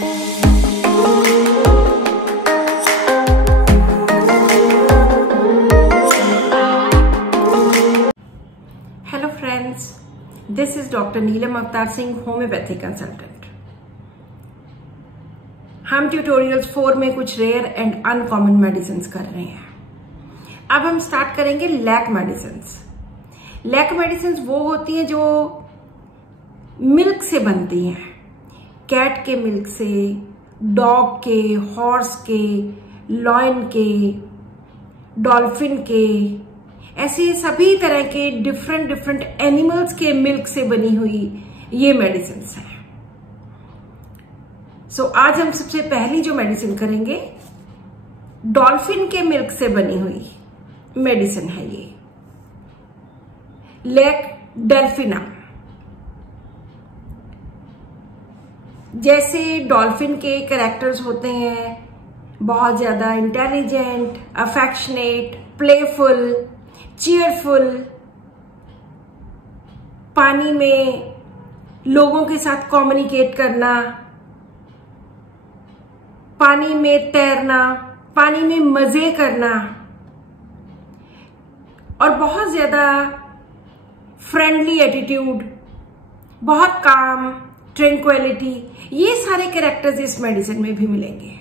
Hello friends, this is doctor Neelam Avtar Singh, homeopathy consultant. हम tutorials 4 में कुछ रेयर एंड अनकॉमन मेडिसिन कर रहे हैं। अब हम स्टार्ट करेंगे लैक मेडिसिन। लैक मेडिसिन वो होती हैं जो मिल्क से बनती हैं, कैट के मिल्क से, डॉग के, हॉर्स के, लॉयन के, डॉल्फिन के, ऐसे सभी तरह के डिफरेंट एनिमल्स के मिल्क से बनी हुई ये मेडिसिन है। सो आज हम सबसे पहली जो मेडिसिन करेंगे, डॉल्फिन के मिल्क से बनी हुई मेडिसिन है ये, लैक डेल्फिना। जैसे डॉल्फिन के कैरेक्टर्स होते हैं, बहुत ज्यादा इंटेलिजेंट, अफेक्शनेट, प्लेफुल, चीयरफुल, पानी में लोगों के साथ कम्युनिकेट करना, पानी में तैरना, पानी में मजे करना, और बहुत ज्यादा फ्रेंडली एटीट्यूड, बहुत काम, ट्रैंक्विलिटी, ये सारे कैरेक्टर्स इस मेडिसिन में भी मिलेंगे।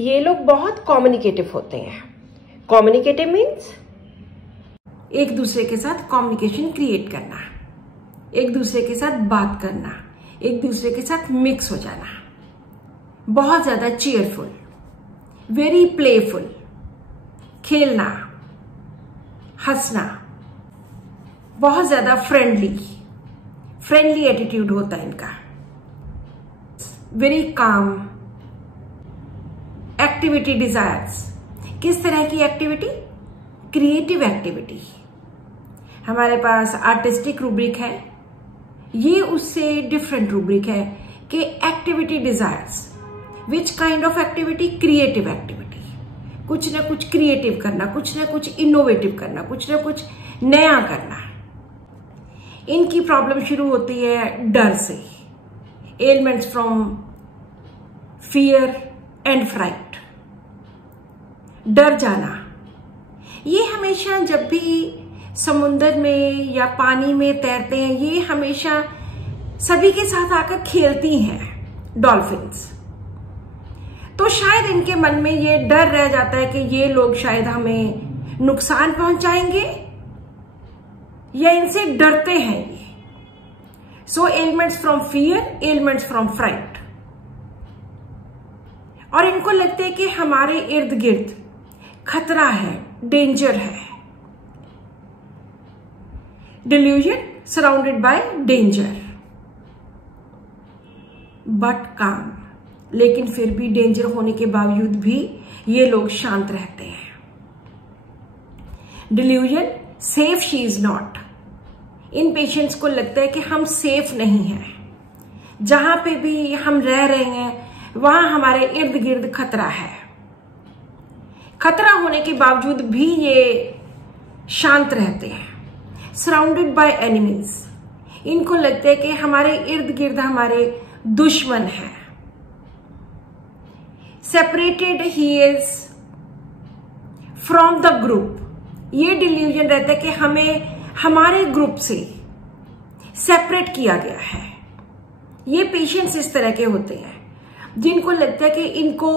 ये लोग बहुत कम्युनिकेटिव होते हैं। कम्युनिकेटिव मीन्स एक दूसरे के साथ कम्युनिकेशन क्रिएट करना, एक दूसरे के साथ बात करना, एक दूसरे के साथ मिक्स हो जाना, बहुत ज्यादा चीयरफुल, वेरी प्लेफुल, खेलना, हंसना, बहुत ज्यादा फ्रेंडली एटीट्यूड होता है इनका, वेरी काम, एक्टिविटी डिजायर्स। किस तरह की एक्टिविटी? Creative activity. हमारे पास आर्टिस्टिक रूब्रिक है, ये उससे डिफरेंट रूब्रिक है कि activity desires. Which kind of activity? Creative activity. कुछ ना कुछ क्रिएटिव करना, कुछ ना कुछ इनोवेटिव करना, कुछ ना कुछ नया करना। इनकी प्रॉब्लम शुरू होती है डर से, elements from fear and fright, डर जाना। ये हमेशा जब भी समुंदर में या पानी में तैरते हैं, ये हमेशा सभी के साथ आकर खेलती हैं डॉल्फिन्स। तो शायद इनके मन में ये डर रह जाता है कि ये लोग शायद हमें नुकसान पहुंचाएंगे, या इनसे डरते हैं ये। So elements from fear, elements from fright. और इनको लगता है कि हमारे इर्द गिर्द खतरा है, डेंजर है। Delusion, surrounded by danger, but काम। लेकिन फिर भी डेंजर होने के बावजूद भी ये लोग शांत रहते हैं। Delusion, safe she is not. In patients को लगता है कि हम सेफ नहीं हैं, जहां पे भी हम रह रहे हैं वहां हमारे इर्द गिर्द खतरा है। खतरा होने के बावजूद भी ये शांत रहते हैं। सराउंडेड बाय एनिमीज, इनको लगता है कि हमारे इर्द गिर्द हमारे दुश्मन हैं। Separated he is from the group, ये डिल्यूजन रहता है कि हमें हमारे ग्रुप से सेपरेट किया गया है। ये पेशेंट्स इस तरह के होते हैं जिनको लगता है कि इनको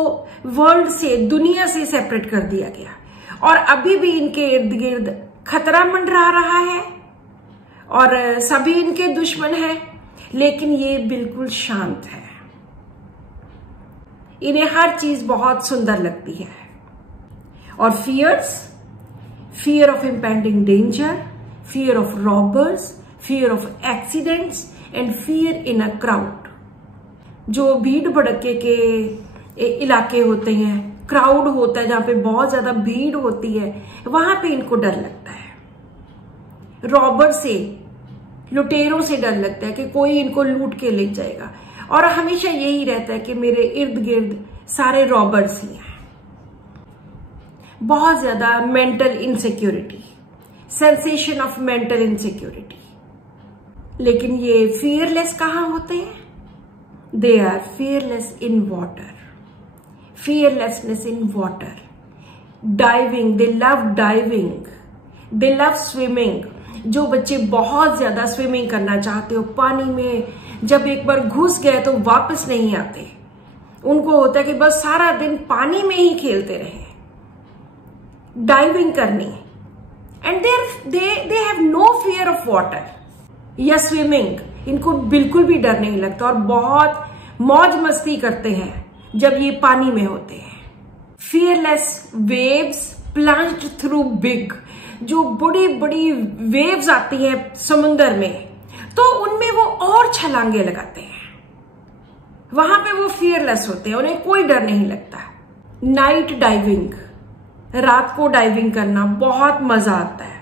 वर्ल्ड से, दुनिया से सेपरेट कर दिया गया, और अभी भी इनके इर्द गिर्द खतरा मंडरा रहा है और सभी इनके दुश्मन हैं, लेकिन ये बिल्कुल शांत है। इन्हें हर चीज बहुत सुंदर लगती है। और fears, fear of impending danger, fear of robbers, fear of accidents and fear in a crowd. जो भीड़ भड़के के इलाके होते हैं, क्राउड होता है, जहां पे बहुत ज्यादा भीड़ होती है, वहां पे इनको डर लगता है। रॉबर से, लुटेरों से डर लगता है कि कोई इनको लूट के ले जाएगा, और हमेशा यही रहता है कि मेरे इर्द गिर्द सारे रॉबर्स ही हैं। बहुत ज्यादा mental insecurity, sensation of mental insecurity. लेकिन ये फियरलेस कहाँ होते हैं? they are fearless in water. Fearlessness in water. Diving, they love diving. They love swimming. जो बच्चे बहुत ज्यादा स्विमिंग करना चाहते हो, पानी में जब एक बार घुस गए तो वापस नहीं आते, उनको होता है कि बस सारा दिन पानी में ही खेलते रहे, डाइविंग करनी, and they have no fear of water या स्विमिंग. इनको बिल्कुल भी डर नहीं लगता और बहुत मौज मस्ती करते हैं जब ये पानी में होते हैं. Fearless waves plunged through big. जो बड़ी बड़ी वेव्स आती हैं समुंदर में तो उनमें वो और छलांगे लगाते हैं, वहां पे वो फियरलेस होते हैं, उन्हें कोई डर नहीं लगता. नाइट डाइविंग, रात को डाइविंग करना बहुत मजा आता है.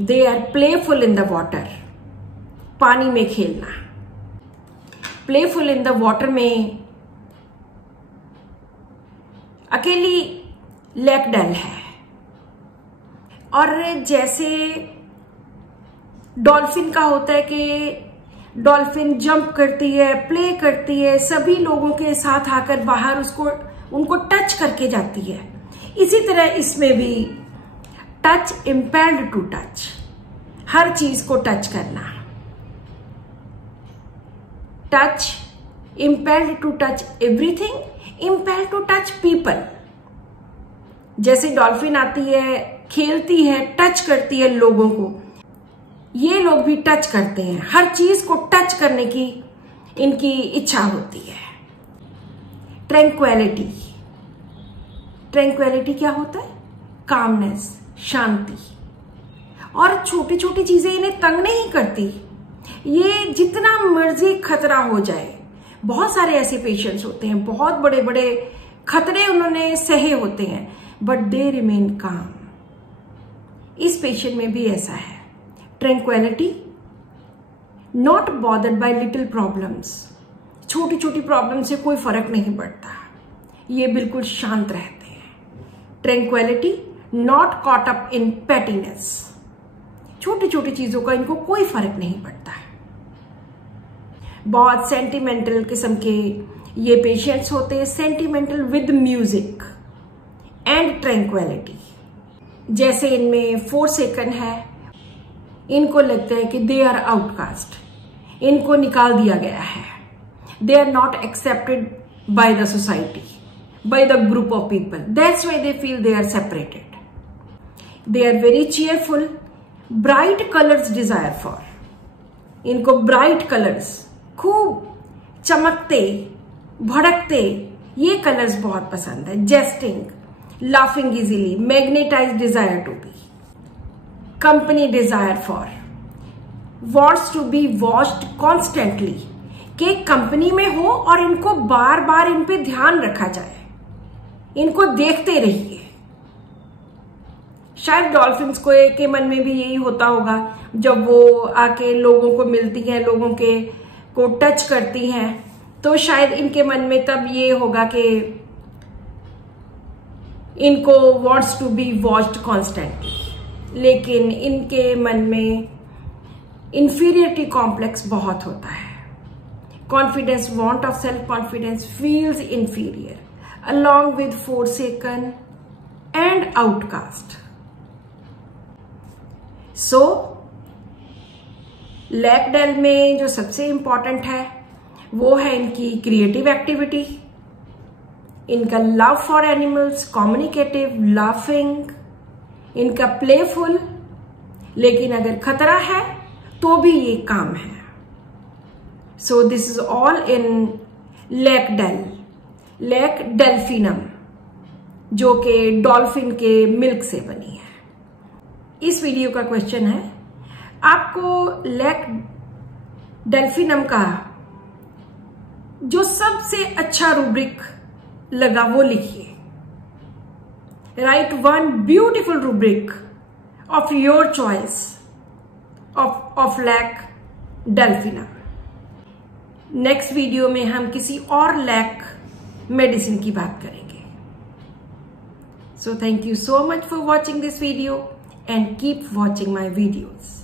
They are playful in the water. पानी में खेलना. प्लेफुल इन द वाटर में अकेली लैकडेल है. और जैसे डॉल्फिन का होता है कि डॉल्फिन जंप करती है, प्ले करती है, सभी लोगों के साथ आकर बाहर उनको टच करके जाती है, इसी तरह इसमें भी टच, इम्पेल्ड टू टच, हर चीज को टच करना. Touch, impelled to touch everything, impelled to touch people. जैसे डॉल्फिन आती है, खेलती है, टच करती है लोगों को, ये लोग भी टच करते हैं, हर चीज को टच करने की इनकी इच्छा होती है. ट्रैंक्विलिटी. ट्रैंक्विलिटी क्या होता है? कामनेस, शांति. और छोटी छोटी चीजें इन्हें तंग नहीं करती. ये जितना मर्जी खतरा हो जाए, बहुत सारे ऐसे पेशेंट्स होते हैं, बहुत बड़े बड़े खतरे उन्होंने सहे होते हैं, बट दे रिमेन काम. इस पेशेंट में भी ऐसा है. Tranquillity, not bothered bye little problems. छोटी छोटी प्रॉब्लम से कोई फर्क नहीं पड़ता, ये बिल्कुल शांत रहते हैं. Tranquillity, not caught up in pettiness. छोटी छोटी चीजों का इनको कोई फर्क नहीं पड़ता है. बहुत सेंटिमेंटल किस्म के ये पेशेंट्स होते हैं. Sentimental with music and tranquillity. जैसे इनमें फोरसेकन है, इनको लगता है कि दे आर आउटकास्ट, इनको निकाल दिया गया है. They are not accepted by the society, by the group of people. That's why they feel they are separated. They are very cheerful. Bright colours desire for. इनको ब्राइट कलर्स, खूब चमकते, भड़कते ये कलर्स बहुत पसंद है. Jesting, laughing easily, magnetize desire to be. Company desire for. Wants to be watched constantly, कि company में हो और इनको बार बार इन पे ध्यान रखा जाए, इनको देखते रहिए. शायद डॉल्फिन्स के मन में भी यही होता होगा जब वो आके लोगों को मिलती हैं, लोगों को टच करती हैं, तो शायद इनके मन में तब ये होगा कि इनको wants to be watched constantly. लेकिन इनके मन में इंफीरियरिटी कॉम्प्लेक्स बहुत होता है. Confidence, want of self confidence, feels inferior along with forsaken and outcast. So lac del में जो सबसे इंपॉर्टेंट है वो है इनकी क्रिएटिव एक्टिविटी, इनका love for animals, communicative, laughing, इनका प्लेफुल, लेकिन अगर खतरा है तो भी ये काम है. So this is all in lac del, lac delphinum, जो कि डॉल्फिन के मिल्क से बनी है. इस वीडियो का क्वेश्चन है, आपको लैक डेल्फिनम का जो सबसे अच्छा रूब्रिक लगा वो लिखिए. Write one beautiful rubric of your choice of lac delphinum. Next video में हम किसी और लैक मेडिसिन की बात करेंगे. So thank you so much for watching this video and keep watching my videos.